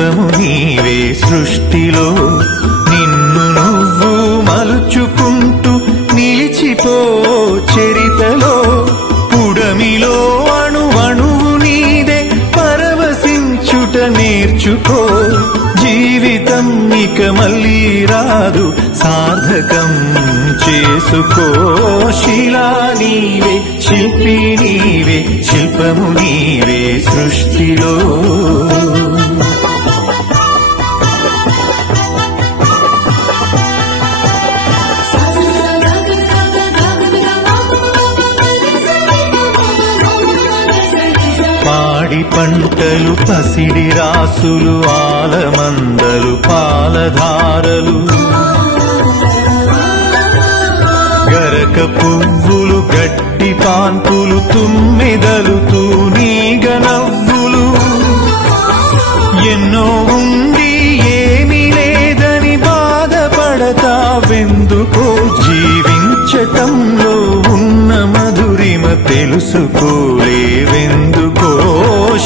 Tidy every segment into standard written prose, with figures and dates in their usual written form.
శిల్పము నీవే సృష్టిలో నిన్ను నువ్వు మలుచుకుంటూ నిలిచిపో చరితలో పుడమిలో అణువణువు నీదే పరవశించుట నేర్చుకో జీవితం ఇక మళ్ళీ రాదు సార్థకం చేసుకో శిలా నీవే శిల్పి నీవే శిల్పము నీవే సృష్టిలో పాడి పంటలు పసిడి రాసులు ఆలమందలు పాలధారలు గరక పువ్వులు గడ్డి పాన్పులు తుమ్మెదలు తూనీగ నవ్వులు ఎన్నో ఉండి ఏమీ లేదని బాధపడతావెందుకో జీవించటంలో ఉన్న మధురిమ తెలుసుకోలేవెందుకో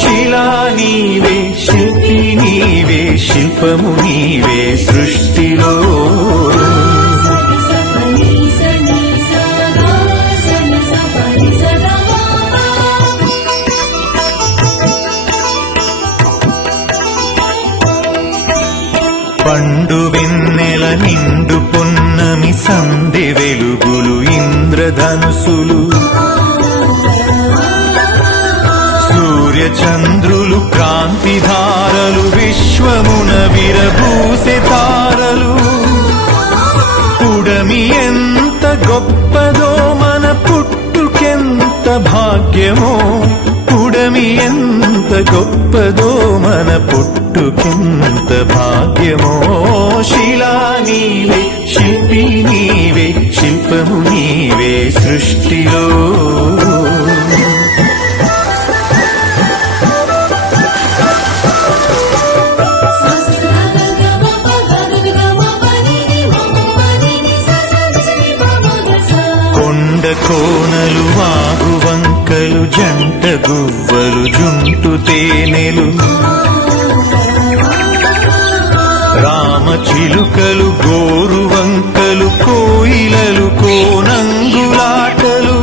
శిలా నీవే శిల్పి నీవే శిల్పము నీవే సృష్టిలో పండు వెన్నెల నిండు పొన్నమి సంధి వెలుగులు ఇంద్రధనుసులు సూర్య చంద్రులు క్రాంతిధారలు విశ్వమున విరబూసె తారలు పుడమి ఎంత గొప్పదో మన పుట్టుకెంత భాగ్యమో పుడమి ఎంత గొప్పదో మన పుట్టుకెంత భాగ్యమో శిలా నీవే శిల్పి నీవే శిల్పము నీవే సృష్టిలో కోనలు వాగు వంకలు జంట గువ్వలు జుంటు తేనెలు రామ చిలుకలు గోరు వంకలు కోయిలలు కోనంగులాటలు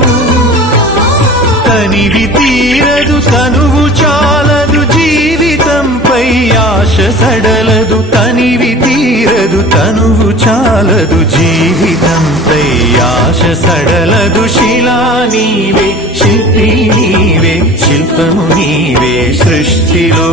తనివి తీరదు తనువు చాలదు జీవితంపై ఆశ సడలదు తనివి తీరదు తనువు చాలదు జీవితంపై ఆశ సడలదు శిలా నీవే శిల్పి నీవే శిల్పము నీవే సృష్టిలో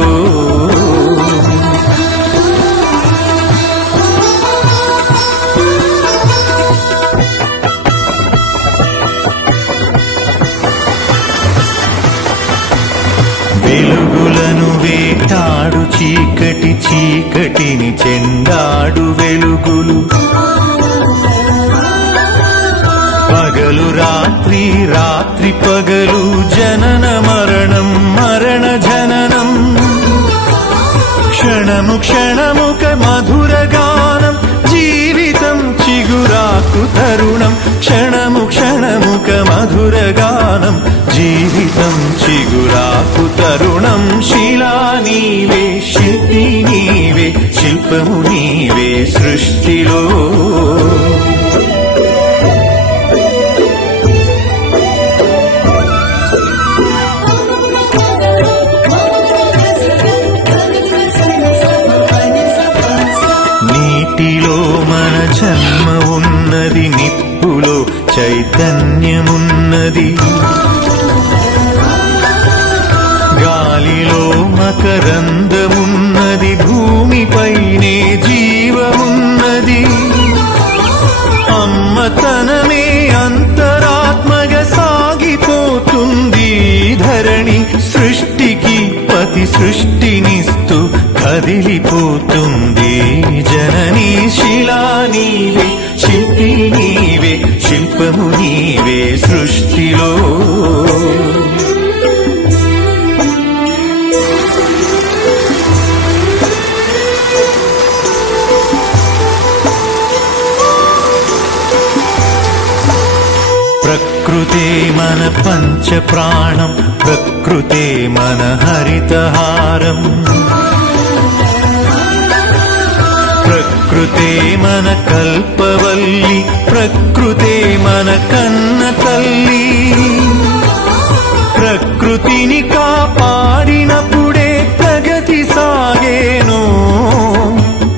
వెలుగులను వేటాడు చీకటి చీకటిని చెండాడు వెలుగులు పగలు రాత్రి రాత్రి పగలు జనన మరణం మరణ జననం క్షణము క్షణముక మధుర గానం జీవితం చిగురాకు తరుణం క్షణము క్షణముక మధుర గానం జీవితం చిగురాకు తరుణం శిలా నీవే శిల్పి నీవే శిల్పము నీవే సృష్టిలో నీటిలో మన జన్మ ఉన్నది నిప్పులో చైతన్యమున్నది గాలిలో మకరందమున్నది భూమిపైనే జీవమున్నది అమ్మతనమే అంతరాత్మగా సాగిపోతుంది ధరణి సృష్టికి పతి సృష్టినిస్తూ కదిలిపోతుంది జననీ శిలా నీవే శిల్పి నీవే శిల్పము నీవే సృష్టిలో ప్రకృతే మన పంచ ప్రాణం ప్రకృతే మన హరితహారం ప్రకృతే మన కల్పవల్లి, ప్రకృతే మన కన్న తల్లి. ప్రకృతిని కాపాడినప్పుడే ప్రగతి సాగేను.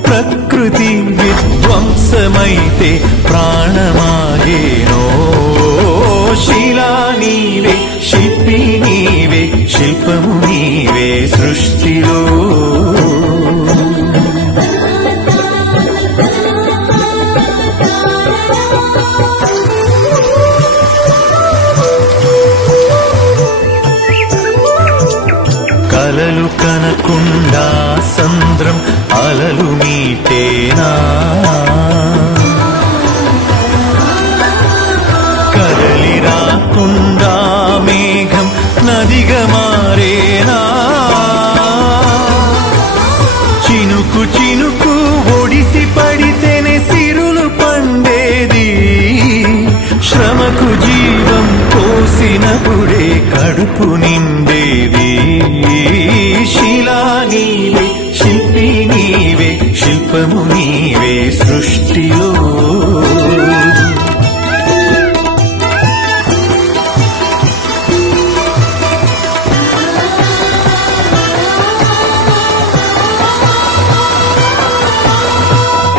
ప్రకృతి విధ్వంసమైతే ప్రాణమాగేనో. శిలా నీవే, శిల్పి నీవే, శిల్పము నీవే సృష్టిలో. కలలు కనకుండా సంద్రం అలలు మీటేనా. కదలి రాకుండా మేఘం నదిగా మారేనా. చినుకు చినుకు ఒడిసి పడితేనే సిరులు పండేది. శ్రమకు జీవం పోసినప్పుడే కడుపు నిండేది. శిలా నీవే, శిల్పి నీవే, శిల్పము నీవే సృష్టిలో.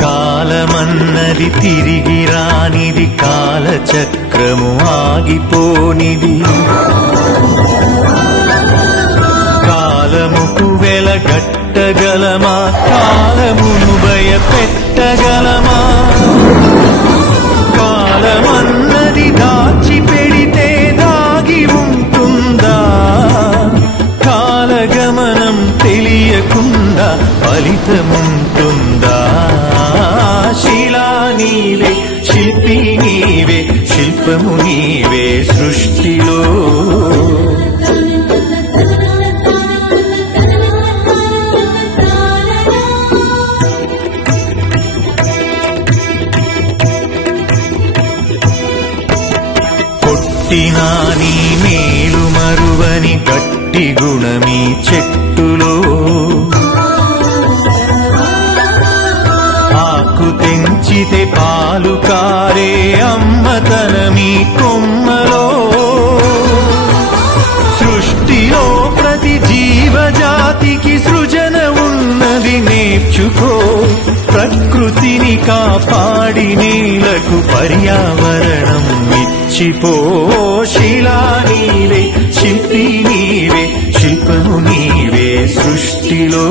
కాలమన్నది తిరిగి రానిది, కాలచక్రము ఆగిపోనిది. కాలముకు వెలగట్టగలమా, కాలమును భయపెట్టగలమా. కాలమన్నది దాచి పెడితే దాగి ఉంటుందా. కాలగమనం తెలియకుండా ఫలితముంటుందా. శిలా నీవే, శిల్పి నీవే, శిల్పము నీవే సృష్టిలో. కొట్టినా నీ మేలు మరువని గట్టి గుణమీ చెట్టులో. ఆకు తెంచితే పాలు కారే అమ్మతనమీ కొమ్మలో. సృష్టిలో ప్రతి జీవజాతికి సృజన ఉన్నది, నేర్చుకో. ప్రకృతిని కాపాడి నేలకు పర్యావరణం ఇచ్చిపో. శిలా నీవే, శిల్పి నీవే, శిల్పము నీవే సృష్టిలో.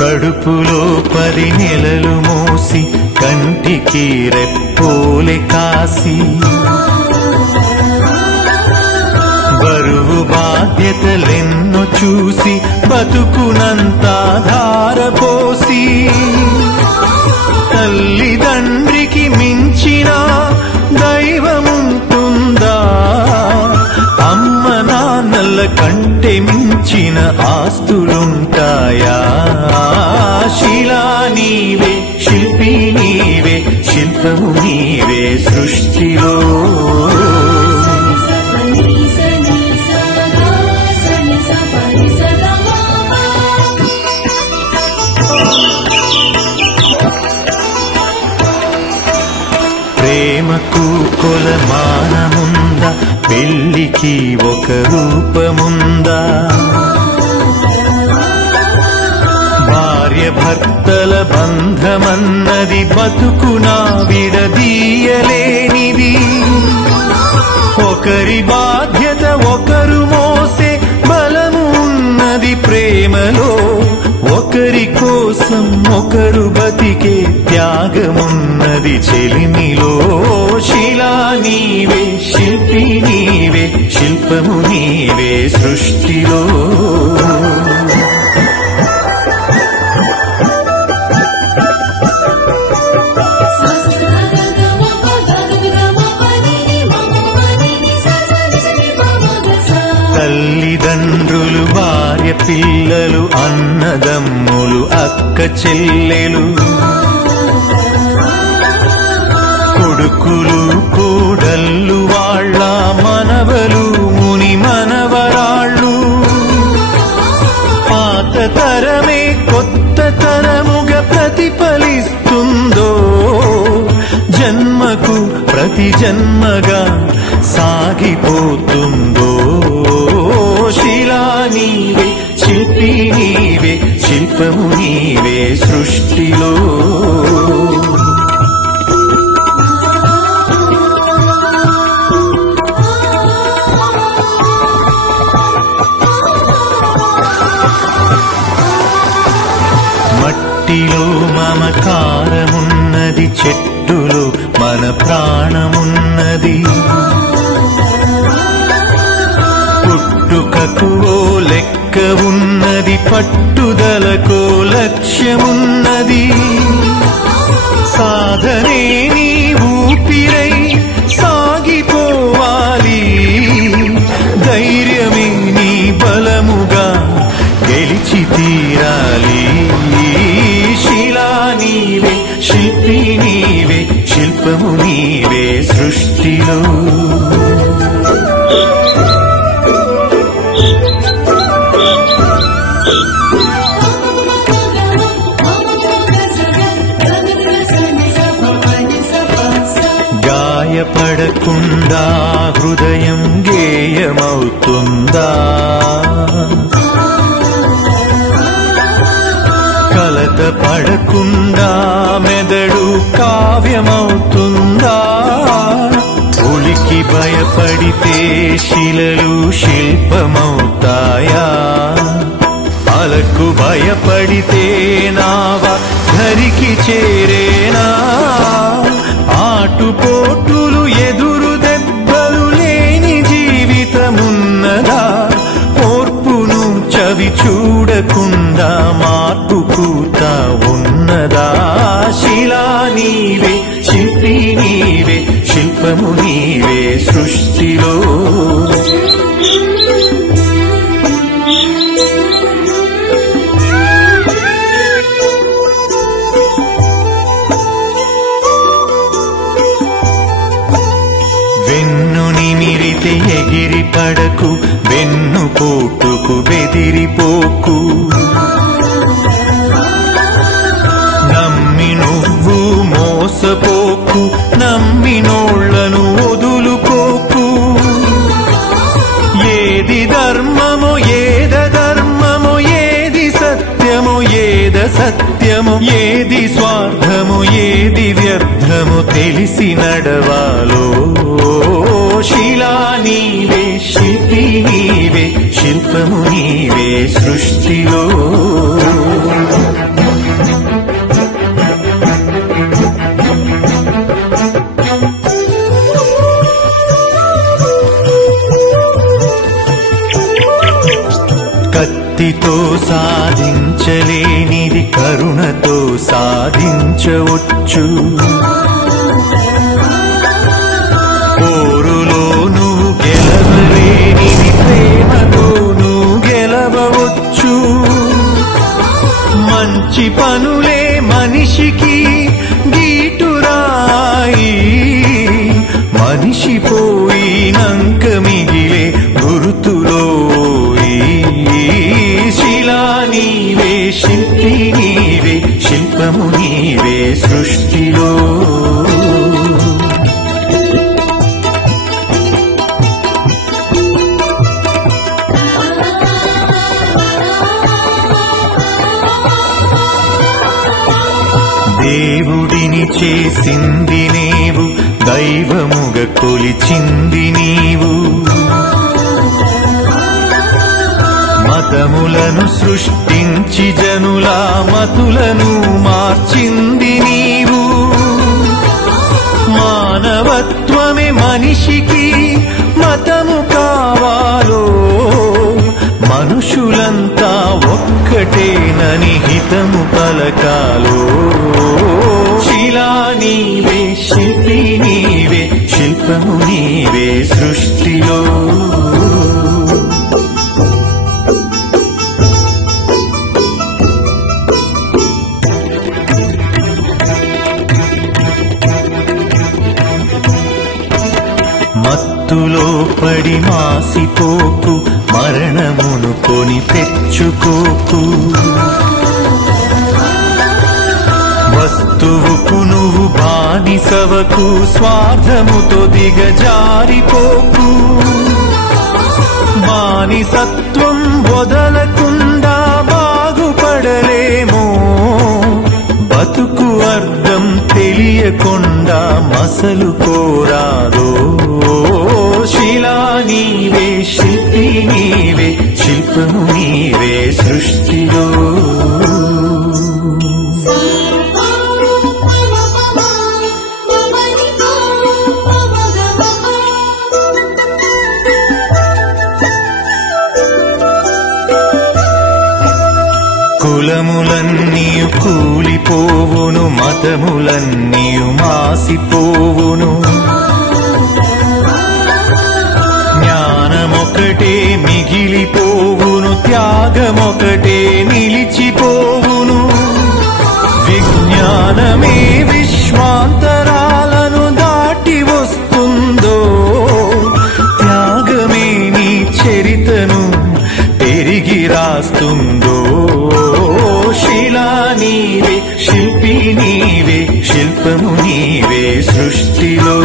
కడుపులో 10 నెలలు మోసి కంటికి రెప్పోలే కాసి. బరువు బాధ్యతలెన్నో చూసి బతుకునంతా ధారపోసి. తల్లిదండ్రికి మించిన దైవముంటుందా. అమ్మ నాన్నల కంటే మించిన ఆస్తులుంటాయా. శిలా నీవే, శిల్పి నీవే, శిల్పము నీవే సృష్టిలో. ప్రేమకు కొలమానముందా, పెళ్లికి ఒక రూపముందా. భార్య భర్తల బంధమన్నది బతుకునా విడదీయలేనిది. ఒకరి బాధ్యత ఒకరు మోసే బలము ఉన్నది ప్రేమలో. ఒకరి కోసం ఒకరు బతికే త్యాగమున్నది చెలిమిలో. శిలా నీవే, శిల్పి నీవే, శిల్పము నీవే సృష్టిలో. తల్లిదండ్రులు, భార్య పిల్లలు, అన్నదమ్ములు, అక్క చెల్లెలు, కొడుకులు కోడళ్ళు వాళ్ళ మనవలు ముని మనవరాళ్ళు పాత తరమే కొత్త తరముగా ప్రతిఫలిస్తుందో జన్మకు ప్రతి జన్మగా సాగిపోతుందో శిలా నీవే శిల్పి నీవే శిల్పము నీవే సృష్టిలో మట్టిలో మమకారమున్నది చెట్టులో మన ప్రాణమున్నది పుట్టుకకు ఓ లెక్క ఉన్నది పట్టుదలకో లక్ష్యమున్నది సాధనే నీ ఊపిరై సాగిపోవాలి ధైర్యమే నీ బలముగా గెలిచి తీరాలి శిలా నీవే శిల్పి నీవే శిల్పము నీవే సృష్టిలో గాయపడకుండా హృదయం గేయమవుతుందా కలత పడకుండా మెదడు కావ్యమవుతుందా ఉలికి భయపడితే శిలలు శిల్పమవుతాయా అలకు భయపడితే నావ ధరికి చేరేనా ఆటుపోటులు ఎదురు దెబ్బలు లేని జీవితమున్నదా ఓర్పును చవి చూడకుండా మార్పు కూతా ఉన్నదా శిలా నీవే శిల్పి నీవే శిల్పము నీవే సృష్టిలో వెన్ను నిమిరితే ఎగిరి పడకు వెన్ను పోటుకు బెదిరిపోకు నమ్మి నువ్వు మోసపోకు నమ్మినోళ్లను వదులుకోకు ఏది ధర్మము ఏద ధర్మము ఏది సత్యము ఏద సత్యము ఏది స్వార్థము ఏది వ్యర్థము తెలిసి నడవాలో శిలా నీవే శిల్పి నీవే శిల్పము నీవే సృష్టిలో కత్తితో సాధించలేనిది కరుణతో సాధించవచ్చు పోరులో నువ్వు గెలవలేనిది ప్రేమతో నువ్వు గెలవవచ్చు మంచి పనులే మనిషికి గీటురాయి మనిషి పోయినంక మిగిలే గురుతులో శిలా నీవే శిల్పి నీవే శిల్పము నీవే సృష్టిలో దేవుడిని చేసింది నీవు దైవముగా కొలిచింది నీవు మతములను సృష్టించి జనుల మతులను మార్చింది నీవు మానవత్వమే మనిషికి మతము కావాలో మనుషులంతా ఒక్కటేనని హితము పలకాలో శిలా నీవే శిల్పి నీవే శిల్పము నీవే సృష్టిలో మత్తులో పడి మాసిపోకు, మరణమును కొని తెచ్చుకోకు. వస్తువుకు నువ్వు బానిసవకు, స్వార్థముతో దిగజారిపోకు. బానిసత్వం వదలకుండా బాగుపడలేమో, బతుకు అర్థం తెలియకుండా మసలు కోరాదో. శిలా నీవే, శిల్పి నీవే, శిల్పము నీవే సృష్టిలో. కులములన్నీయు కూలిపోవును, మతములన్నీయు మాసిపోవును. జ్ఞానమొకటే మిగిలిపోవును, త్యాగమొకటే నిలిచిపోవును. విజ్ఞానమే విశ్వాంతరాలను దాటి వస్తుందో, త్యాగమే నీ చరితను తిరిగి రాస్తుందో. శిలా నీవే, శిల్పి నీవే, శిల్పము నీవే సృష్టిలో.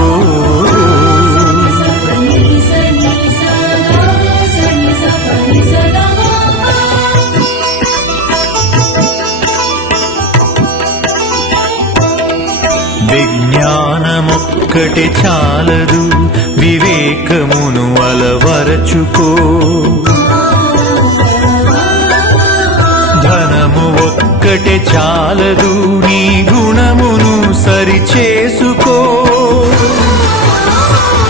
విజ్ఞానమొక్కటి చాలదు, వివేకమును అలవరచుకో. ధనము ఒక్కటే చాలదు, నీ గుణమును సరిచేసుకో.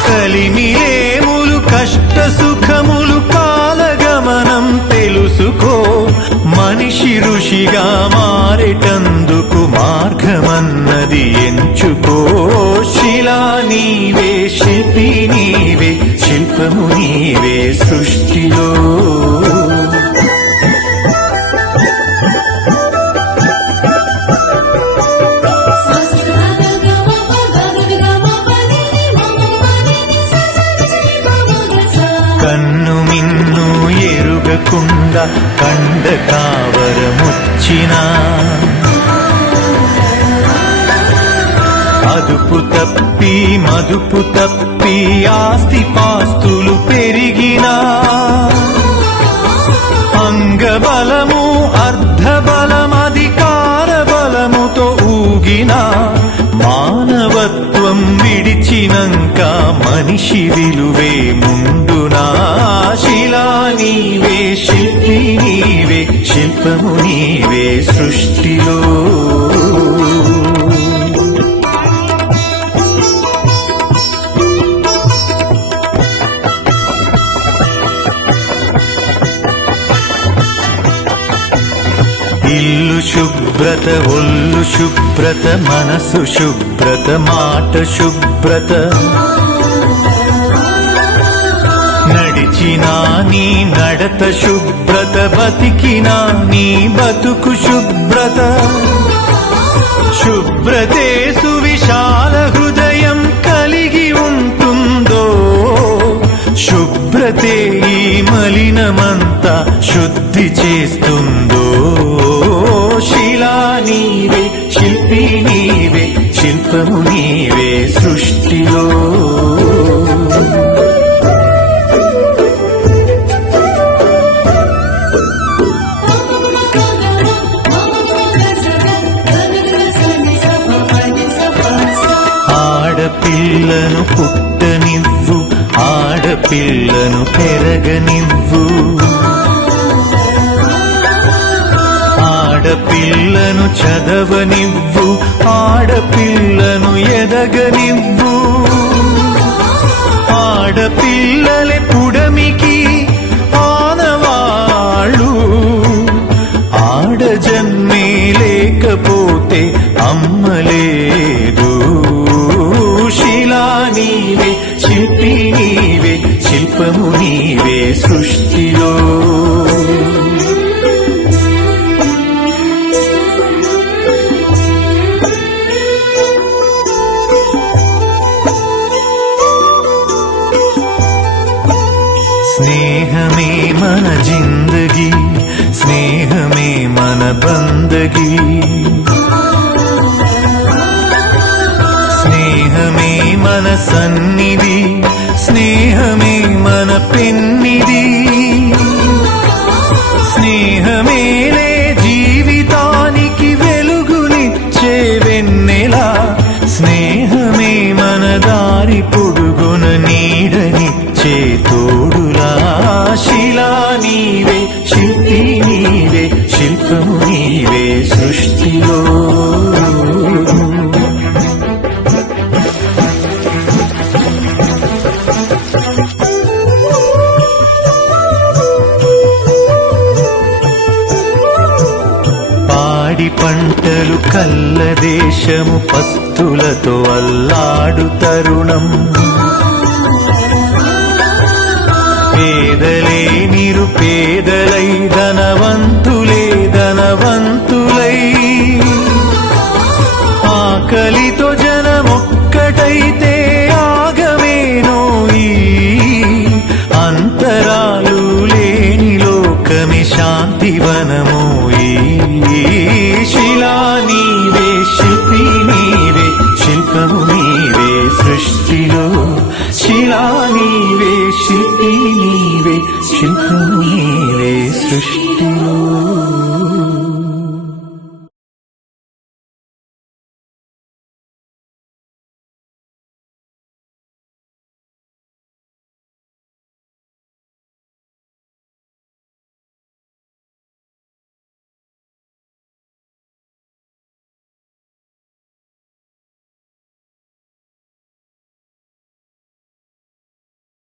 కలిమిలేములు కష్ట సుఖములు కాలగమనం తెలుసుకో. మనిషి ఋషిగా మారేటందుకు మార్గమన్నది ఎంచుకో. శిలా నీవే, శిల్పి నీవే, శిల్పము నీవే సృష్టిలో. కన్ను మిన్ను ఎరుగకుండా కండ కావరముచ్చినా, అదుపు తప్పి మదుపు తప్పి ఆస్తి పాస్తులు పెరిగినా, అంగబలము అర్ధబలం అధికార బలముతో ఊగినా, మానవత్వం విడిచినంక మనిషి విలువే ముందునా. శిలా నీవే, శిల్పి నీవే, శిల్పము నీవే సృష్టిలో. ఇల్లు శుభ్రత, ఒళ్ళు శుభ్రత, మనసు శుభ్రత, మాట శుభ్రత. నడిచినా నీ నడత శుభ్రత, బతికినా నీ బతుకు శుభ్రత. శుభ్రతే సువిశాల హృదయం కలిగి ఉంటుందో, శుభ్రతే ఈ మలినమంతా శుద్ధి చేస్తుందో. శిలా నీవే, శిల్పి నీవే, శిల్పము నీవే సృష్టిలో. ఆడపిల్లను పుట్టనివ్వు, ఆడపిల్లను పెరగనివ్వు. ఆడపిల్లను చదవనివ్వు, ఆడపిల్లను ఎదగనివ్వు. ఆడపిల్లలే పుడమికి ఆనవాళ్ళు, ఆడజన్మే లేకపోతే అమ్మలేదు. శిలా నీవే, శిల్పి నీవే, శిల్పము నీవే సృష్టిలో. స్నేహమే మన జిందగీ, స్నేహమే మన బందగీ, స్నేహమే మన సన్నిధి, స్నేహమే మన పెన్నిధి, స్నేహమేలే జీవితానికి వెలుగునిచ్చే వెన్నెలా, స్నేహమే మన దారి పొడుగున నీడనిచ్చే తోడులా. శిలా నీవే, శిల్పి నీవే, శిల్పము నీవే సృష్టిలో. పాడి పంటలు కల్ల దేశము పస్తులతో అల్లాడు తరుణం, పేదలే నిరుపేదలై ధనవంతులే ధనవంతులై, ఆకలితో జనమొక్కటైతే ఆగమేనోయి, అంతరాలు లేని లోకమే శాంతివనమోయి. శిలా నీవే, శిల్పి నీవే, శిల్పము నీవే సృష్టిలో. శిలా నీవే, శిల్పి నీవే, శిల్పము నీవే సృష్టిలో.